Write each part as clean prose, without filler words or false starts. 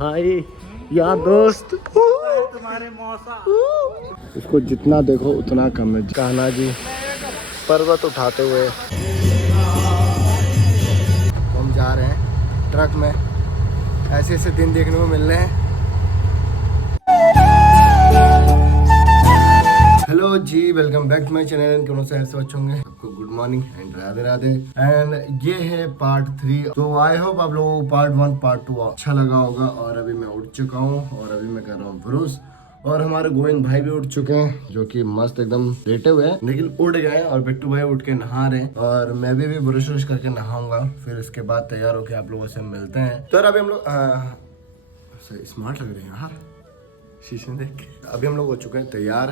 भाई या दोस्त तुम्हारे मौसा। इसको जितना देखो उतना कम है। कान्हा जी पर्वत उठाते हुए हम जा रहे हैं ट्रक में। ऐसे ऐसे दिन देखने को मिल रहे हैं। Hello ji, welcome back to my channel. क्यों शहर से अच्छे होंगे, आपको good morning and Radhe Radhe. And ये है पार्ट 3। तो आई होप आप लोगों को पार्ट 1 पार्ट 2 अच्छा लगा होगा। और अभी मैं उठ चुका हूँ और अभी मैं कर रहा हूँ ब्रश। और हमारे गोविंद भाई भी उठ चुके हैं, जो कि मस्त एकदम लेटे हुए हैं, लेकिन उठ गए। और बिट्टू भाई उठ के नहा रहे हैं और मैं भी ब्रश व्रश करके नहाऊंगा। फिर इसके बाद तैयार होकर आप लोगों से मिलते हैं। तो अभी हम लोग स्मार्ट लग रहे हैं यार शीशे देख के। अभी हम लोग हो चुके हैं तैयार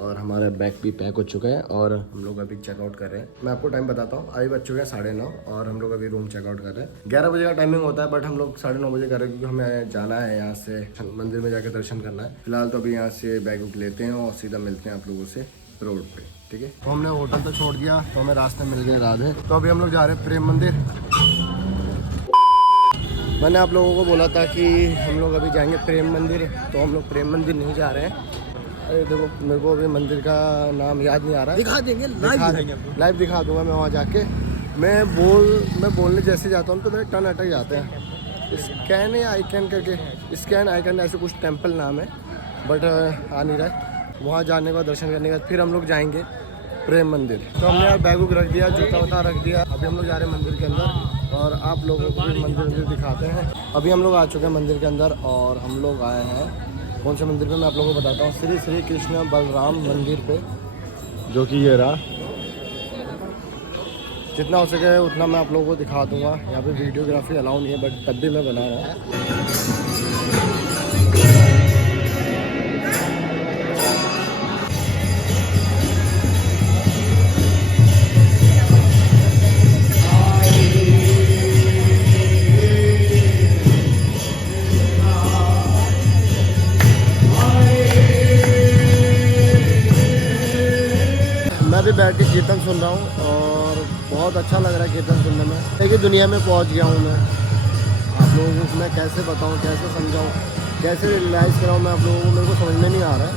और हमारा बैग भी पैक हो चुका है और हम लोग अभी चेकआउट कर रहे हैं। मैं आपको टाइम बताता हूँ। अभी बज चुके हैं 9:30 और हम लोग अभी रूम चेकआउट कर रहे हैं। 11 बजे का टाइमिंग होता है, बट हम लोग 9:30 बजे कर रहे हैं क्योंकि हमें जाना है यहाँ से मंदिर में जाकर दर्शन करना है। फिलहाल तो अभी यहाँ से बैग वुग लेते हैं और सीधा मिलते हैं आप लोगों से रोड पे, ठीक है। तो हमने होटल तो छोड़ दिया, तो हमें रास्ते मिल गए राधे। तो अभी हम लोग जा रहे हैं प्रेम मंदिर। मैंने आप लोगों को बोला था कि हम लोग अभी जाएंगे प्रेम मंदिर, तो हम लोग प्रेम मंदिर नहीं जा रहे हैं। अरे देखो, मेरे को अभी मंदिर का नाम याद नहीं आ रहा है। दिखा देंगे, लाइव दिखा दूंगा मैं वहाँ जाके। मैं बोलने जैसे जाता हूँ तो मेरे टर्न अटक जाते हैं। स्कैन या आइकन करके, स्कैन आइकन ऐसे कुछ टेम्पल नाम है, बट आ नहीं रहा है। वहाँ जाने का दर्शन करने के बाद फिर हम लोग जाएंगे प्रेम मंदिर। तो हमने यार बैग वुग रख दिया, जूता वूता रख दिया। अभी हम लोग जा रहे हैं मंदिर के अंदर और आप लोगों को भी मंदिर दिखाते हैं। अभी हम लोग आ चुके हैं मंदिर के अंदर और हम लोग आए हैं कौन से मंदिर पे मैं आप लोगों को बताता हूँ। श्री श्री कृष्ण बलराम मंदिर पे, जो कि ये रहा। जितना हो सके उतना मैं आप लोगों को दिखा दूंगा। यहाँ पे वीडियोग्राफी अलाउ नहीं है, बट तब भी मैं बना रहा हूँ। मैं भी बैठ के कीर्तन सुन रहा हूँ और बहुत अच्छा लग रहा है कीर्तन सुनने में। एक ही दुनिया में पहुँच गया हूँ मैं। आप लोगों को मैं कैसे बताऊँ, कैसे समझाऊँ, कैसे रियलाइज़ कराऊँ मैं आप लोगों को, मेरे को समझ में नहीं आ रहा है।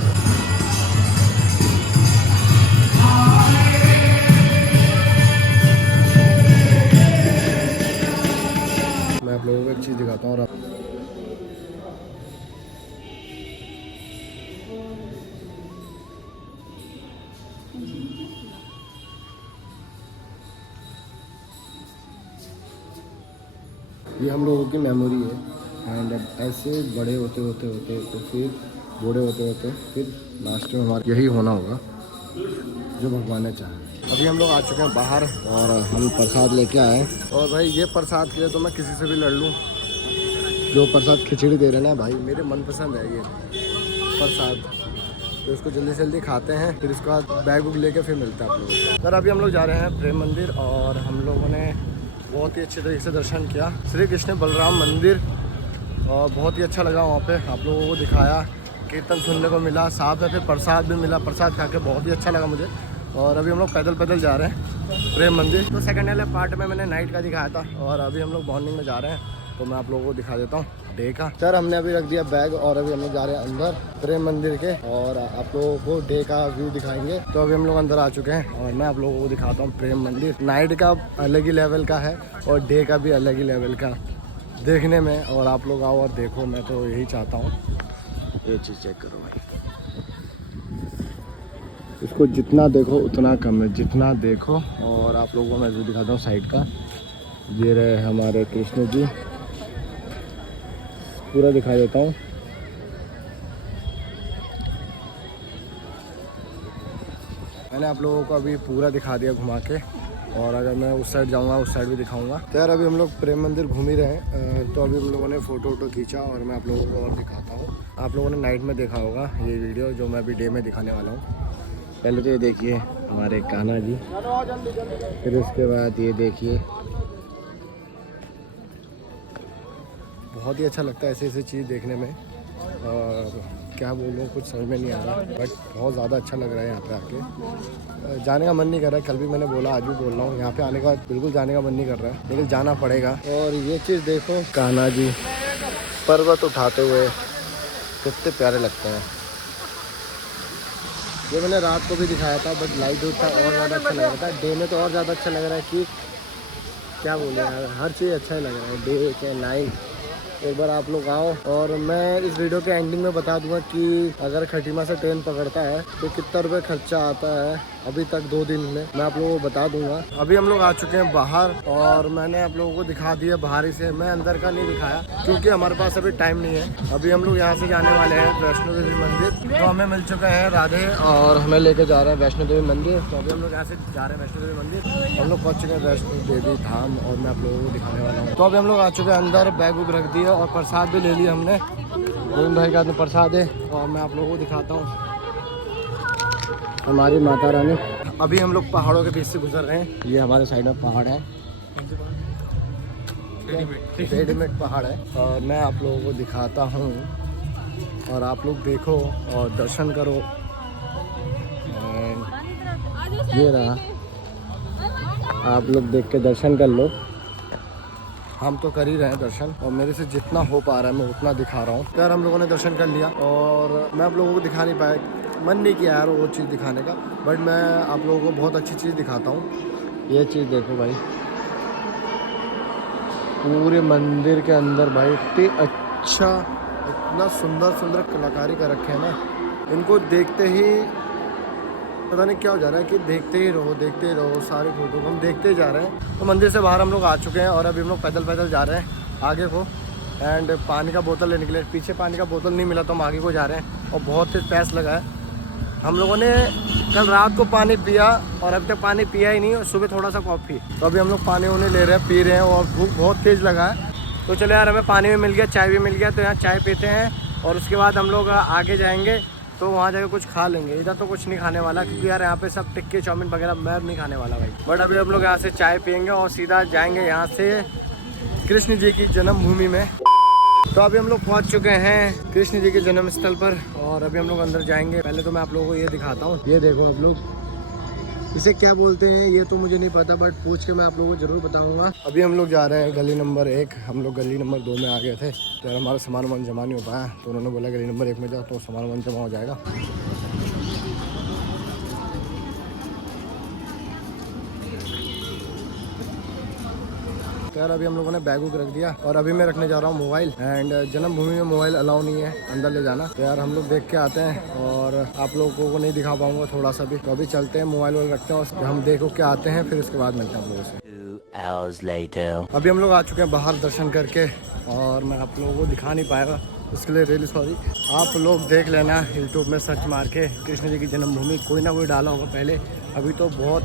मैं आप लोगों को एक चीज़ दिखाता हूँ। और ये हम लोगों की मेमोरी है। एंड ऐसे बड़े होते होते होते तो फिर बूढ़े होते होते फिर लास्ट में हमारा यही होना होगा जो भगवान ने चाहा। अभी हम लोग आ चुके हैं बाहर और हम प्रसाद लेके आए हैं। और भाई ये प्रसाद के लिए तो मैं किसी से भी लड़ लूँ। जो प्रसाद खिचड़ी दे रहे हैं ना भाई, मेरे मनपसंद है ये प्रसाद। तो इसको जल्दी से जल्दी खाते हैं, फिर इसके बाद बैग वुग लेके फिर मिलते हैं आप लोगों को। सर अभी हम लोग जा रहे हैं प्रेम मंदिर और हम लोगों ने बहुत ही अच्छे तरीके से दर्शन किया श्री कृष्ण बलराम मंदिर। और बहुत ही अच्छा लगा वहाँ पे, आप लोगों को दिखाया, कीर्तन सुनने को मिला, साथ में फिर प्रसाद भी मिला। प्रसाद खा के बहुत ही अच्छा लगा मुझे। और अभी हम लोग पैदल पैदल जा रहे हैं प्रेम मंदिर। तो सेकंड वाले पार्ट में मैंने नाइट का दिखाया था और अभी हम लोग मॉर्निंग में जा रहे हैं, तो मैं आप लोगों को दिखा देता हूँ डे का। सर हमने अभी रख दिया बैग और अभी हम लोग जा रहे हैं अंदर प्रेम मंदिर के और आप लोगों को डे का व्यू दिखाएंगे। तो अभी हम लोग अंदर आ चुके हैं और मैं आप लोगों को दिखाता हूँ प्रेम मंदिर। नाइट का अलग ही लेवल का है और डे का भी अलग ही लेवल का देखने में। और आप लोग आओ और देखो, मैं तो यही चाहता हूँ। ये चीज़ चेक करो भाई, इसको जितना देखो उतना कम है, जितना देखो। और आप लोगों को मैं व्यू दिखाता हूँ साइड का। ये रहे हमारे कृष्ण जी, पूरा दिखा देता हूँ। मैंने आप लोगों को अभी पूरा दिखा दिया घुमा के, और अगर मैं उस साइड जाऊँगा उस साइड भी दिखाऊंगा। तो यार अभी हम लोग प्रेम मंदिर घूम ही रहे हैं। तो अभी हम लोगों ने फ़ोटो वोटो खींचा और मैं आप लोगों को और दिखाता हूँ। आप लोगों ने नाइट में देखा होगा ये वीडियो जो मैं अभी डे में दिखाने वाला हूँ। पहले तो ये देखिए हमारे कान्हा जी, फिर उसके बाद ये देखिए। बहुत ही अच्छा लगता है ऐसे ऐसे चीज़ देखने में। और क्या बोलूँ, कुछ समझ में नहीं आ रहा, बट बहुत ज़्यादा अच्छा लग रहा है यहाँ पे आके। जाने का मन नहीं कर रहा है, कल भी मैंने बोला, आज भी बोल रहा हूँ, यहाँ पे आने का बिल्कुल जाने का मन नहीं कर रहा है, लेकिन जाना पड़ेगा। और ये चीज़ देखो, कान्हा जी पर्वत उठाते हुए कितने प्यारे लगते हैं। ये मैंने रात को भी दिखाया था, बट लाइट था और ज़्यादा अच्छा लग रहा था। डे में तो और ज़्यादा अच्छा लग रहा है कि क्या बोले यार, हर चीज़ अच्छा ही लग रहा है, डे चाहे नाइट। एक बार आप लोग आओ। और मैं इस वीडियो के एंडिंग में बता दूंगा कि अगर खटीमा से ट्रेन पकड़ता है तो कितना रुपये खर्चा आता है अभी तक 2 दिन में, मैं आप लोगों को बता दूंगा। अभी हम लोग आ चुके हैं बाहर और मैंने आप लोगों को दिखा दिया बाहर ही से, मैं अंदर का नहीं दिखाया क्योंकि हमारे पास अभी टाइम नहीं है। अभी हम लोग यहाँ से जाने वाले हैं वैष्णो देवी मंदिर। तो हमें मिल चुका है राधे और हमें लेके जा रहे हैं वैष्णो देवी मंदिर। तो अभी हम लोग यहाँ से जा रहे हैं वैष्णो देवी मंदिर। हम लोग पहुँच चुके हैं वैष्णो देवी धाम और मैं आप लोगों को दिखाने वाला हूँ। तो अभी हम लोग आ चुके हैं अंदर, बैग वूग रख दिया और प्रसाद भी ले लिया हमने। गोविंद भाई का हाथ में प्रसाद है और मैं आप लोगों को दिखाता हूँ हमारी माता रानी। अभी हम लोग पहाड़ों के बीच से गुजर रहे हैं। ये हमारे साइड में पहाड़ है, रेडीमेड पहाड़ है और मैं आप लोगों को दिखाता हूँ और आप लोग देखो और दर्शन करो। ये रहा, आप लोग देख के दर्शन कर लो। हम तो कर ही रहे हैं दर्शन और मेरे से जितना हो पा रहा है मैं उतना दिखा रहा हूँ। यार हम लोगों ने दर्शन कर लिया और मैं आप लोगों को दिखा नहीं पाया, मन नहीं किया यार वो चीज़ दिखाने का, बट मैं आप लोगों को बहुत अच्छी चीज़ दिखाता हूँ। ये चीज़ देखो भाई, पूरे मंदिर के अंदर भाई इतनी अच्छा, इतना सुंदर सुंदर कलाकारी कर रखे हैं ना, इनको देखते ही पता नहीं क्या हो जा रहा है कि देखते ही रहो सारे फोटो हम देखते ही जा रहे हैं। तो मंदिर से बाहर हम लोग आ चुके हैं और अभी हम लोग पैदल पैदल जा रहे हैं आगे को। एंड पानी का बोतल लेने के लिए, पीछे पानी का बोतल नहीं मिला तो हम आगे को जा रहे हैं और बहुत तेज प्यास लगा है। हम लोगों ने कल रात को पानी पिया और अभी तक पानी पिया ही नहीं और सुबह थोड़ा सा कॉफ़ी। तो अभी हम लोग पानी उन्हें ले रहे हैं, पी रहे हैं और भूख बहुत तेज़ लगा है। तो चलो यार, हमें पानी भी मिल गया, चाय भी मिल गया, तो यहाँ चाय पीते हैं और उसके बाद हम लोग आगे जाएंगे तो वहाँ जाकर कुछ खा लेंगे। इधर तो कुछ नहीं खाने वाला क्योंकि यार यहाँ पे सब टिक्के चाउमीन वगैरह मैं नहीं खाने वाला भाई। बट अभी हम लोग यहाँ से चाय पियेंगे और सीधा जाएंगे यहाँ से कृष्ण जी की जन्मभूमि में। तो अभी हम लोग पहुँच चुके हैं कृष्ण जी के जन्म स्थल पर और अभी हम लोग अंदर जाएंगे। पहले तो मैं आप लोगों को ये दिखाता हूँ, ये देखो आप लोग, इसे क्या बोलते हैं ये तो मुझे नहीं पता, बट पूछ के मैं आप लोगों को ज़रूर बताऊंगा। अभी हम लोग जा रहे हैं गली नंबर 1, हम लोग गली नंबर 2 में आ गए थे तो यार हमारा सामान वामान जमा नहीं हो पाया, तो उन्होंने बोला गली नंबर 1 में जाओ तो सामान वामान जमा हो जाएगा। तो यार अभी हम लोगों ने बैग वूग रख दिया और अभी मैं रखने जा रहा हूँ मोबाइल। एंड जन्मभूमि में मोबाइल अलाउ नहीं है अंदर ले जाना, तो यार हम लोग देख के आते हैं और आप लोगों को नहीं दिखा पाऊंगा थोड़ा सा भी। तो अभी चलते हैं, मोबाइल वोबाइल रखते हैं और हम देखो के आते हैं, फिर उसके बाद मिलते हैं आप लोगों से। 2 hours later. अभी हम लोग आ चुके हैं बाहर दर्शन करके और मैं आप लोगों को दिखा नहीं पाएगा, उसके लिए रियली सॉरी। आप लोग देख लेना यूट्यूब में सर्च मार के कृष्ण जी की जन्मभूमि, कोई ना कोई डाला होगा पहले। अभी तो बहुत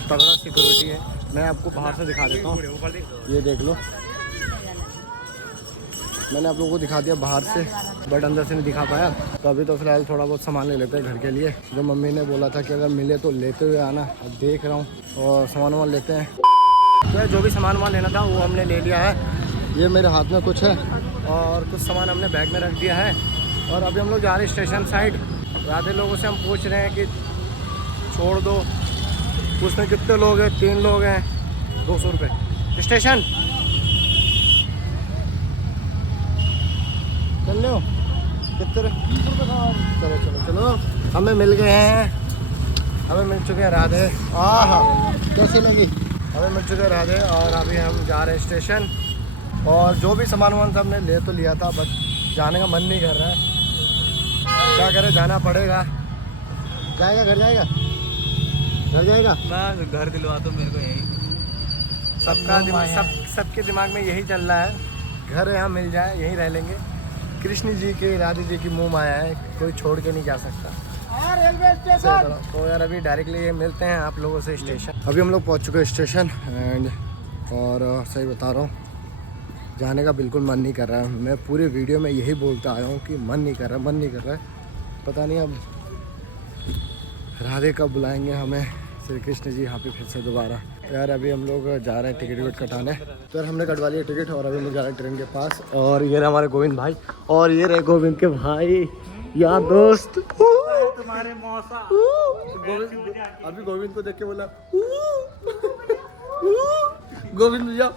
तगड़ा सिक्योरिटी है, मैं आपको बाहर से दिखा देता हूँ, ये देख लो। मैंने आप लोगों को दिखा दिया बाहर से बट अंदर से नहीं दिखा पाया। तो अभी तो फिलहाल थोड़ा बहुत सामान ले लेते हैं घर के लिए, जो मम्मी ने बोला था कि अगर मिले तो लेते हुए आना। अब देख रहा हूँ और सामान वामान लेते हैं। तो जो भी सामान वामान लेना था वो हमने ले लिया है। ये मेरे हाथ में कुछ है और कुछ सामान हमने बैग में रख दिया है और अभी हम लोग जा रहे हैं स्टेशन साइड। ज़्यादा लोगों से हम पूछ रहे हैं कि छोड़ दो, पूछने कितने लोग हैं, 3 लोग हैं, 200 रुपये स्टेशन। चल लो कितने, चलो चलो चलो। हमें मिल गए हैं, हमें मिल चुके हैं राधे। आहा कैसी लगी, हमें मिल चुके हैं राधे और अभी हम जा रहे हैं स्टेशन। और जो भी सामान वामान सब हमने ले तो लिया था बट जाने का मन नहीं कर रहा है, क्या करें, जाना पड़ेगा। जाएगा घर, जाएगा घर, जाएगा मैं घर दिलवा दो मेरे को यही। सबका दिमाग, सबके दिमाग में यही चल रहा है, घर यहाँ मिल जाए यहीं रह लेंगे। कृष्ण जी के, राधे जी की मुँह माया है, कोई छोड़ के नहीं जा सकता। Railway station. तो यार अभी डायरेक्टली ये मिलते हैं आप लोगों से स्टेशन। अभी हम लोग पहुँच चुके हैं स्टेशन एंड और सही बता रहा हूँ जाने का बिल्कुल मन नहीं कर रहा है। मैं पूरे वीडियो में यही बोलता आया हूँ कि मन नहीं कर रहा, मन नहीं कर रहा है। पता नहीं अब राधे कब बुलाएंगे हमें श्री कृष्ण जी यहाँ पे फिर से दोबारा। यार अभी हम लोग जा रहे हैं टिकट विकट कटाने। तो यार हमने कटवा लिया टिकट और अभी हम लोग जा रहे हैं ट्रेन के पास। और ये रहे हमारे गोविंद भाई और ये रहे गोविंद के भाई यार दोस्त तुम्हारे मौसा। अभी गोविंद को देख के बोला गोविंद भैया।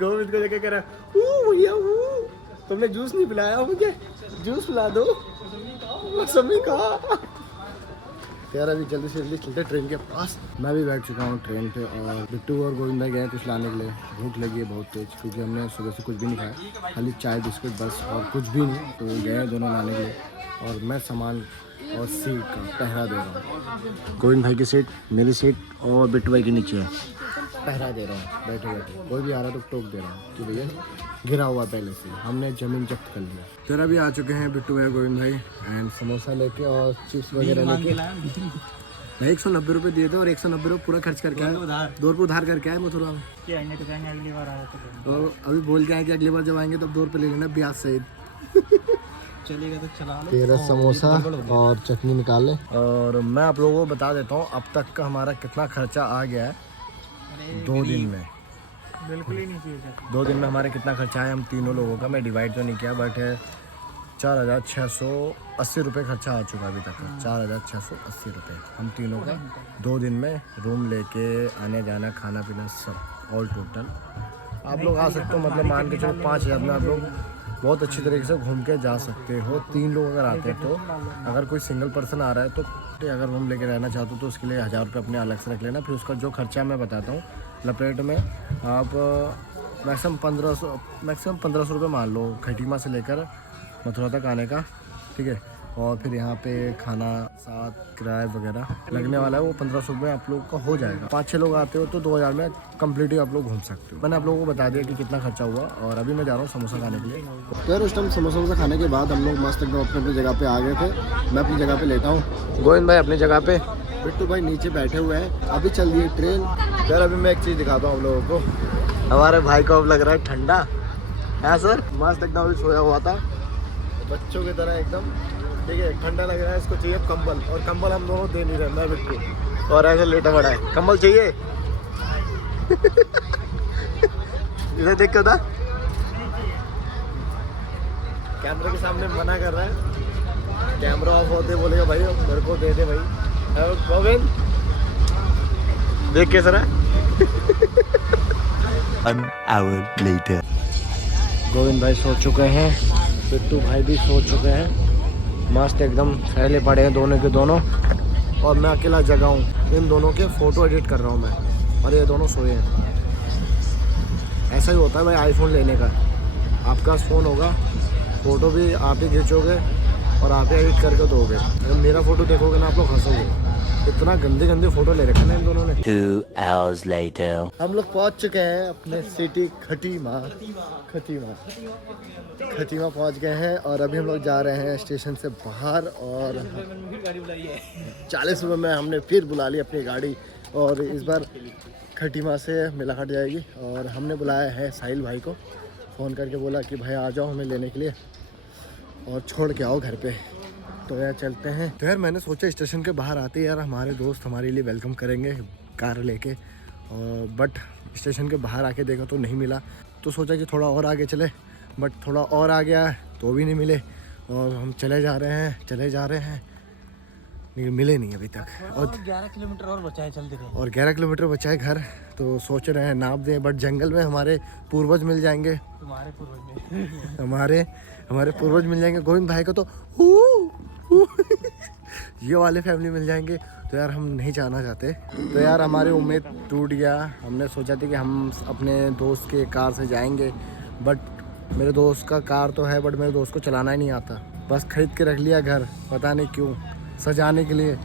गोविंद को देखे कह रहा भैया तुमने जूस नहीं पिलाया मुझे, जूस पिला दो, मौसमी का। यार अभी जल्दी से जल्दी चलते ट्रेन के पास। मैं भी बैठ चुका हूँ ट्रेन पे और बिट्टू और गोविंद भाई गए कुछ लाने के लिए। भूख लगी है बहुत तेज क्योंकि हमने सुबह से कुछ भी नहीं खाया, खाली चाय बिस्कुट बस और कुछ भी नहीं। तो गए दोनों लाने के लिए और मैं सामान और सीट का पहरा दे रहा हूँ। गोविंद भाई की सीट, मेरी सीट और बिट्टू भाई के नीचे है, पहरा दे रहा हूँ बैठे बैठे। कोई भी आ रहा तो टोक दे रहा हूँ कि भैया गिरा हुआ पहले से, हमने ज़मीन जब्त कर लिया। फिर अभी आ चुके हैं बिट्टू भाई गोविंद भाई एंड समोसा लेके और चिप्स वगैरह लेके। मैं 190 रुपये दिए थे और 190 रुपये पूरा खर्च करके आया, 2 रुपये उधार करके आए मथुरा में। अगली बार आया तो अभी बोल के आए कि अगली बार जब आएंगे तब 2 रुपये ले लेना ब्याज सहित। चलेगा तो चला लो। तेरा समोसा और चटनी निकाल ले। और मैं आप लोगों को बता देता हूँ अब तक का हमारा कितना खर्चा आ गया है 2 दिन में। बिल्कुल ही नहीं चाहिए। 2 दिन में हमारे कितना खर्चा है हम तीनों लोगों का, मैं डिवाइड तो नहीं किया बट 4,680 रुपये खर्चा आ चुका अभी तक का। 4,680 रुपये हम तीनों का 2 दिन में, रूम लेके आने जाना खाना पीना सब ऑल टोटल। आप लोग आ सकते हो, मतलब मान के चलो 5,000 में आप लोग बहुत अच्छी तरीके से घूम के जा सकते हो। 3 लोग अगर आते हैं तो, अगर कोई सिंगल पर्सन आ रहा है तो अगर रूम लेके रहना चाहते हो तो उसके लिए 1,000 रुपये अपने अलग से रख लेना। फिर उसका जो खर्चा मैं बताता हूँ लपेट में आप मैक्सिमम 1,500 रुपये मान लो खटीमा से लेकर मथुरा तक आने का, ठीक है। और फिर यहाँ पे खाना साथ किराया वगैरह लगने वाला है, वो 1,500 रुपये आप लोग का हो जाएगा। 5-6 लोग आते हो तो 2,000 में कम्प्लीट ही आप लोग घूम सकते हो। मैंने आप लोगों को बता दिया कि कितना खर्चा हुआ और अभी मैं जा रहा हूँ समोसा खाने के लिए। तो यार उस टाइम समोसा खाने के बाद हम लोग मस्त एकदम अपनी जगह पे आ गए थे। मैं अपनी जगह पे लेटा हूँ, गोविंद भाई अपनी जगह पे, बिट्टू भाई नीचे बैठे हुए हैं। अभी चल रही है ट्रेन। यार अभी मैं एक चीज़ दिखाता हूँ आप लोगों को। हमारे भाई को अब लग रहा है ठंडा है सर, मस्त एकदम अभी सोया हुआ था बच्चों की तरह एकदम, ठीक है। ठंडा लग रहा है, इसको चाहिए कंबल, और कंबल हम दोनों दे नहीं रहे, मैं बिट्टू और ऐसे लेटा पड़ा है। कंबल चाहिए इधर देख के था, कैमरे के सामने मना कर रहा है। कैमरा ऑफ होते बोलेगा भाई मेरे को दे दे भाई। गोविंद देख के sir An hour later. Govind भाई सो चुके हैं, बिट्टू भाई भी सो चुके हैं, मस्त एकदम फैले पड़े हैं दोनों के दोनों। और मैं अकेला जगा हूँ, इन दोनों के फ़ोटो एडिट कर रहा हूँ मैं, और ये दोनों सोए हैं। ऐसा ही होता है भाई आईफोन लेने का, आपका फ़ोन होगा, फ़ोटो भी आप ही खींचोगे और आप ही एडिट करके दोगे। अगर मेरा फ़ोटो देखोगे ना आप लोग हंसोगे, इतना गंदे गंदे फ़ोटो ले रखे ना इन दोनों ने। 2 hours later. हम लोग पहुंच चुके हैं अपने सिटी खटीमा पहुंच गए हैं। और अभी हम लोग जा रहे हैं स्टेशन से बाहर, और 40 रुपये में हमने फिर बुला ली अपनी गाड़ी, और इस बार खटीमा से मिलाहट जाएगी। और हमने बुलाया है साहिल भाई को, फ़ोन करके बोला कि भाई आ जाओ हमें लेने के लिए और छोड़ के आओ घर पे। तो यार चलते हैं। तो यार मैंने सोचा स्टेशन के बाहर आते यार हमारे दोस्त हमारे लिए वेलकम करेंगे कार लेके, और बट स्टेशन के बाहर आके देखा तो नहीं मिला। तो सोचा कि थोड़ा और आगे चले, बट थोड़ा और आ गया तो भी नहीं मिले, और हम चले जा रहे हैं नहीं मिले नहीं अभी तक। और 11 किलोमीटर और बचा है, चलते रहे। और 11 किलोमीटर बचा है घर, तो सोच रहे हैं नाप दें, बट जंगल में हमारे पूर्वज मिल जाएंगे, तुम्हारे पूर्वज में हमारे पूर्वज मिल जाएंगे। गोविंद भाई को तो ये वाले फैमिली मिल जाएंगे, तो यार हम नहीं जाना चाहते। तो यार हमारी उम्मीद टूट गया। हमने सोचा था कि हम अपने दोस्त के कार से जाएंगे, बट मेरे दोस्त का कार तो है, बट मेरे दोस्त को चलाना ही नहीं आता, बस खरीद के रख लिया घर, पता नहीं क्यों, सजाने के लिए।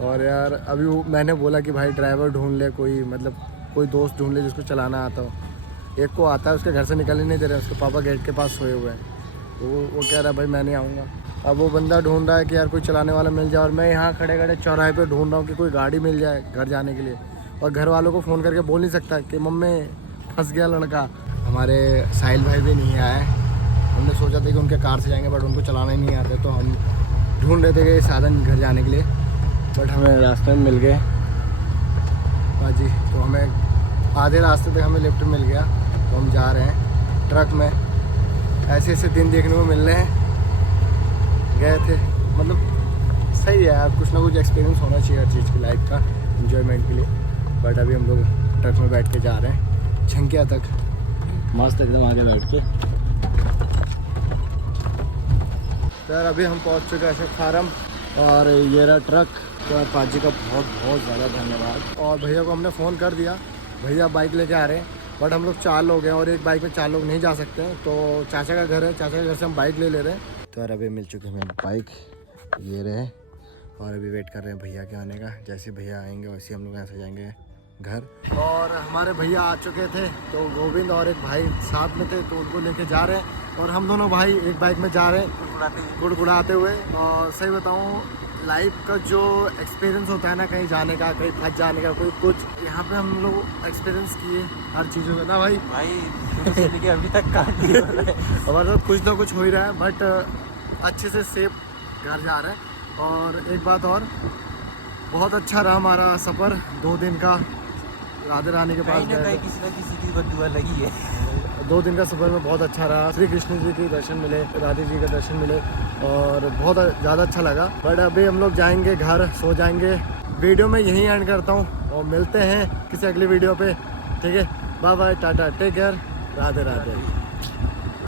और यार अभी मैंने बोला कि भाई ड्राइवर ढूंढ ले कोई, मतलब कोई दोस्त ढूंढ ले जिसको चलाना आता हो। एक को आता है, उसके घर से निकलने नहीं दे रहे, उसके पापा गेट के पास सोए हुए हैं, तो वो कह रहा है भाई मैं नहीं आऊँगा। अब वो बंदा ढूंढ रहा है कि यार कोई चलाने वाला मिल जाए, और मैं यहाँ खड़े खड़े चौराहे पे ढूंढ रहा हूँ कि कोई गाड़ी मिल जाए घर जाने के लिए। और घर वालों को फ़ोन करके बोल नहीं सकता कि मम्मी फंस गया लड़का। हमारे साहिल भाई भी नहीं आए, हमने सोचा था कि उनके कार से जाएंगे, बट उनको चलाना ही नहीं आता, तो हम ढूंढ रहे थे कि साधन घर जाने के लिए, बट हमें रास्ते में मिल गए बाजी। तो हमें आधे रास्ते तक हमें लिफ्ट मिल गया, तो हम जा रहे हैं ट्रक में। ऐसे ऐसे दिन देखने को मिल रहे हैं, गए थे, मतलब सही है यार, कुछ ना कुछ एक्सपीरियंस होना चाहिए हर चीज़ की लाइफ का एंजॉयमेंट के लिए। बट अभी हम लोग ट्रक में बैठ के जा रहे हैं झंकिया तक, मस्त एकदम आगे बैठ के। तो यार अभी हम पहुंच चुके हैं अशोक फार्म और ये रहा ट्रक। तो यार पाजी का बहुत बहुत ज़्यादा धन्यवाद। और भैया को हमने फ़ोन कर दिया, भैया बाइक लेके आ रहे हैं, बट हम लोग 4 लोग हैं और एक बाइक में 4 लोग नहीं जा सकते हैं। तो चाचा का घर है, चाचा के घर से हम बाइक ले रहे हैं। तो यार अभी मिल चुके हैं हमें बाइक, ये रहे, और अभी वेट कर रहे हैं भैया के आने का। जैसे भैया आएंगे वैसे हम लोग यहाँ से जाएंगे घर। और हमारे भैया आ चुके थे, तो गोविंद और एक भाई साथ में थे, तो उनको लेके जा रहे हैं। और हम दोनों भाई एक बाइक में जा रहे हैं गुड़गुड़ाते हुए। और सही बताऊँ, लाइफ का जो एक्सपीरियंस होता है ना, कहीं जाने का, कहीं फंस जाने का, कोई कुछ, यहाँ पे हम लोग एक्सपीरियंस किए हर चीज़ों का ना भाई। लेके अभी तक काम नहीं हो रहा है। हमारे साथ कुछ ना कुछ हो ही रहा है, बट अच्छे से सेफ घर जा रहे हैं। और एक बात और, बहुत अच्छा रहा हमारा सफ़र 2 दिन का राधे रानी के पास गए थे। किसी न किसी की बदुआ लगी है। 2 दिन का सफ़र में बहुत अच्छा रहा। श्री कृष्ण जी के दर्शन मिले, राधे जी के दर्शन मिले और बहुत ज़्यादा अच्छा लगा। बट अभी हम लोग जाएंगे घर, सो जाएंगे। वीडियो में यहीं एंड करता हूँ और मिलते हैं किसी अगली वीडियो पे। ठीक है, bye bye, tata, take care, Radhe Radhe.